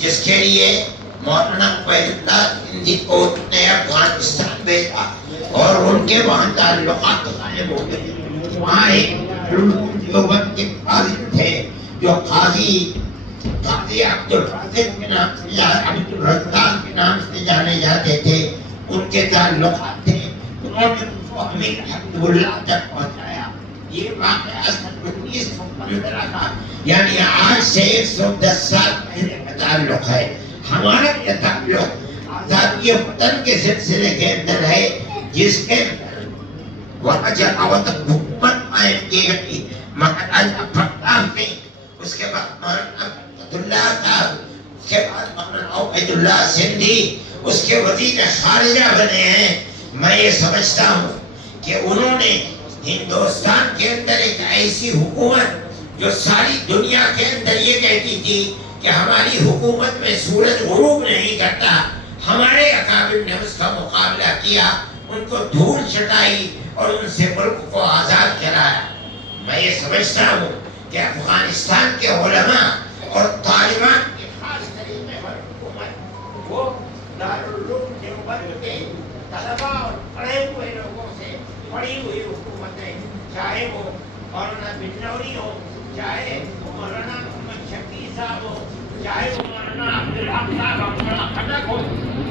جس کے لیے مولانا فیض اللہ ہندی کو نے افغانستان بھیجا اور ان کے وہاں تعلقات قائم ہو گئے. وہاں ایک دیوبند کے قاضی تھے جو قاضی عبدالرزاق کے نام سے عبدالرزاق کے نام سے جانے جاتے تھے. ان کے تعلقات تھے. انہوں نے ان کو امیر حبیب تک پہنچایا. یہ واقعہ 1915 کا یعنی آج سے 110 سال پہلے کا تعلق ہے. ہمارا یہ تعلق آزادی وطن کے سلسلے کے اندر ہے جس کے وہاں جماعت حکومت قائم کی گئی مولانا فتح نے. اس کے بعد مولانا عبداللہ صاحب, اس کے بعد مولانا عبید اللہ سندھی اس کے وزیر خارجہ بنے ہیں. میں یہ سمجھتا ہوں کہ انہوں نے ہندوستان کے اندر ایک ایسی حکومت جو ساری دنیا کے اندر یہ کہتی تھی کہ ہماری حکومت میں سورج غروب نہیں کرتا, ہمارے اکابر نے اس کا مقابلہ کیا, ان کو دھول چٹائی اور ان سے ملک کو آزاد کرایا. میں یہ سمجھتا ہوں کہ افغانستان کے علماء اور طالبان کے خاص طریقے پر حکومت وہ دارالعلوم دیوبند کے طلباء اور پڑھے ہوئے لوگوں سے پڑھی ہوئی حکومتیں, چاہے وہ مولانا بنوری ہو, چاہے وہ مولانا محمد شفیع صاحب ہو, چاہے وہ مولانا عبدالحق صاحب اور مولانا خٹک ہو,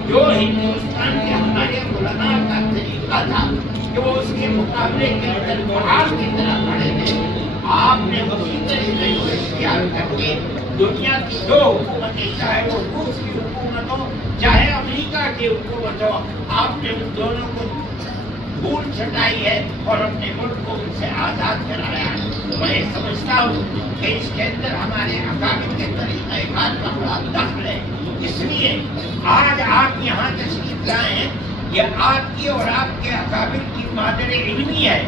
جو ہندوستان کے ہمارے علماء کا طریقہ تھا کہ وہ اس کے مقابلے کے اندر محاذ کی طرح پڑھے تھے. آپ نے اسی طریقے کو اختیار کر کے دنیا کی دو حکومتیں, چاہے وہ روس کی حکومت ہو چاہے امریکہ کی حکومت ہو, آپ نے ان دونوں کو دھول چٹائی ہے اور اپنے ملک کو ان سے آزاد کرایا. میں سمجھتا ہوں کہ اس کے اندر ہمارے اکابر کے طریقہ کار کا بڑا دخل ہے. اس لیے آج آپ یہاں تشریف لائے ہیں, یہ آپ کی اور آپ کے اکابر کی مادر علمی ہے.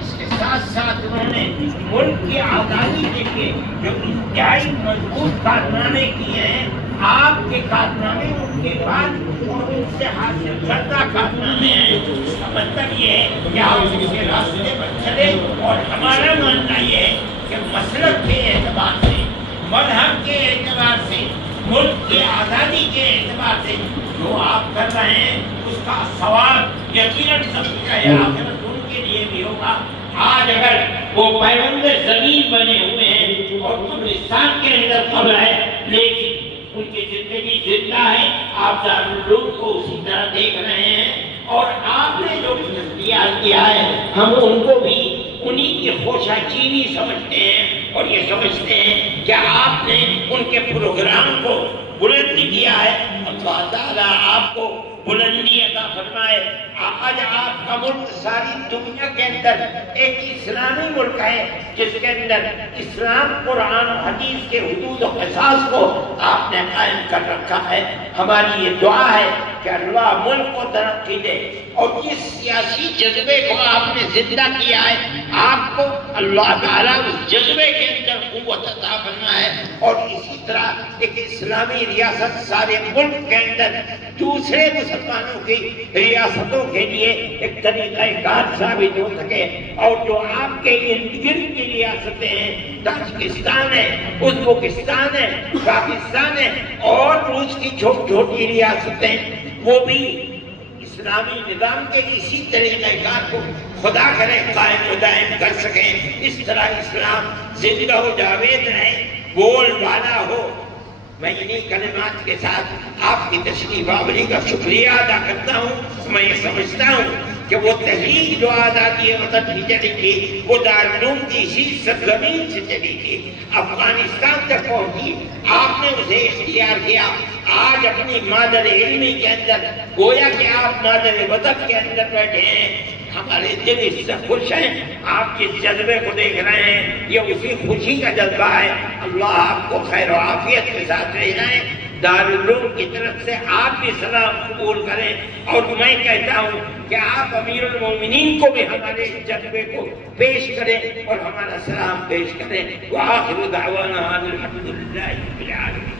اس کے ساتھ ساتھ انہوں نے ملک کی آزادی کے لیے جو انتہائی مضبوط کارنامے کیے ہیں, آپ کے کارنامے ان کے بعد اور ان سے حاصل کردہ کارنامے ہیں. اس کا مطلب یہ ہے کہ آپ ان کے راستے پر چلے, اور ہمارا ماننا یہ ہے کہ مسلک کے اعتبار سے, مذہب کے اعتبار سے, ملک کی آزادی کے اعتبار سے جو آپ کر رہے ہیں اس کا ثواب یقیناً سب کا آخرت ان کے لیے بھی ہوگا. آج اگر وہ پیوند زمین بنے ہوئے ہیں اور قبرستان کے اندر قبر ہے لیکن ان کی زندگی زندہ ہے, آپ دارالعلوم کو اسی طرح دیکھ رہے ہیں, اور آپ نے جو بھی اختیار کیا ہے ہم ان کو بھی انہی کی خوشہ چینی سمجھتے ہیں, اور یہ سمجھتے ہیں کہ آپ نے ان کے پروگرام کو بلند کیا ہے. اللہ تعالیٰ آپ کو بلندی عطا فرمائے. آج آپ کا ملک ساری دنیا کے اندر ایک اسلامی ملک ہے جس کے اندر اسلام, قرآن و حدیث کے حدود و قصاص کو آپ نے قائم کر رکھا ہے. ہماری یہ دعا ہے کہ اللہ ملک کو ترقی دے, اور جس سیاسی جذبے کو آپ نے زندہ کیا ہے آپ کو اللہ تعالیٰ اس جذبے کے اندر قوت عطا فرمائے, اور اسی طرح ایک اسلامی ریاست سارے ملک کے اندر دوسرے مسلمانوں کی ریاستوں کے لیے ایک طریقہ کار ثابت ہو سکے. اور جو آپ کے ارد گرد کی ریاستیں ہیں, تاجکستان ہے, ازبکستان ہے, پاکستان ہے, اور روس کی چھوٹی چھوٹی ریاستیں, وہ بھی اسلامی نظام کے اسی طریقہ کار کو خدا کرے قائم و دائم کر سکیں. اس طرح اسلام زندہ و جاوید رہے, بول بالا ہو. میں انہی کلمات کے ساتھ آپ کی تشریف آوری کا شکریہ ادا کرتا ہوں. میں یہ سمجھتا ہوں کہ وہ تحریک جو آزادی وطن کی چلی تھی وہ دارالعلوم کی اسی سرزمین سے چلی تھی, افغانستان تک پہنچی, آپ نے اسے اختیار کیا. آج اپنی مادر علمی کے اندر گویا کہ آپ مادر وطن کے اندر بیٹھے ہیں. ہمارے دل اس سے خوش ہیں, آپ جس جذبے کو دیکھ رہے ہیں یہ اسی خوشی کا جذبہ ہے. اللہ آپ کو خیر و عافیت کے ساتھ رہ جائیں. دارالعلوم کی طرف سے آپ بھی سلام قبول کریں, اور میں کہتا ہوں کہ آپ امیر المومنین کو بھی ہمارے جذبے کو پیش کریں اور ہمارا سلام پیش کریں. وآخر دعوانا الحمدللہ رب العالمین.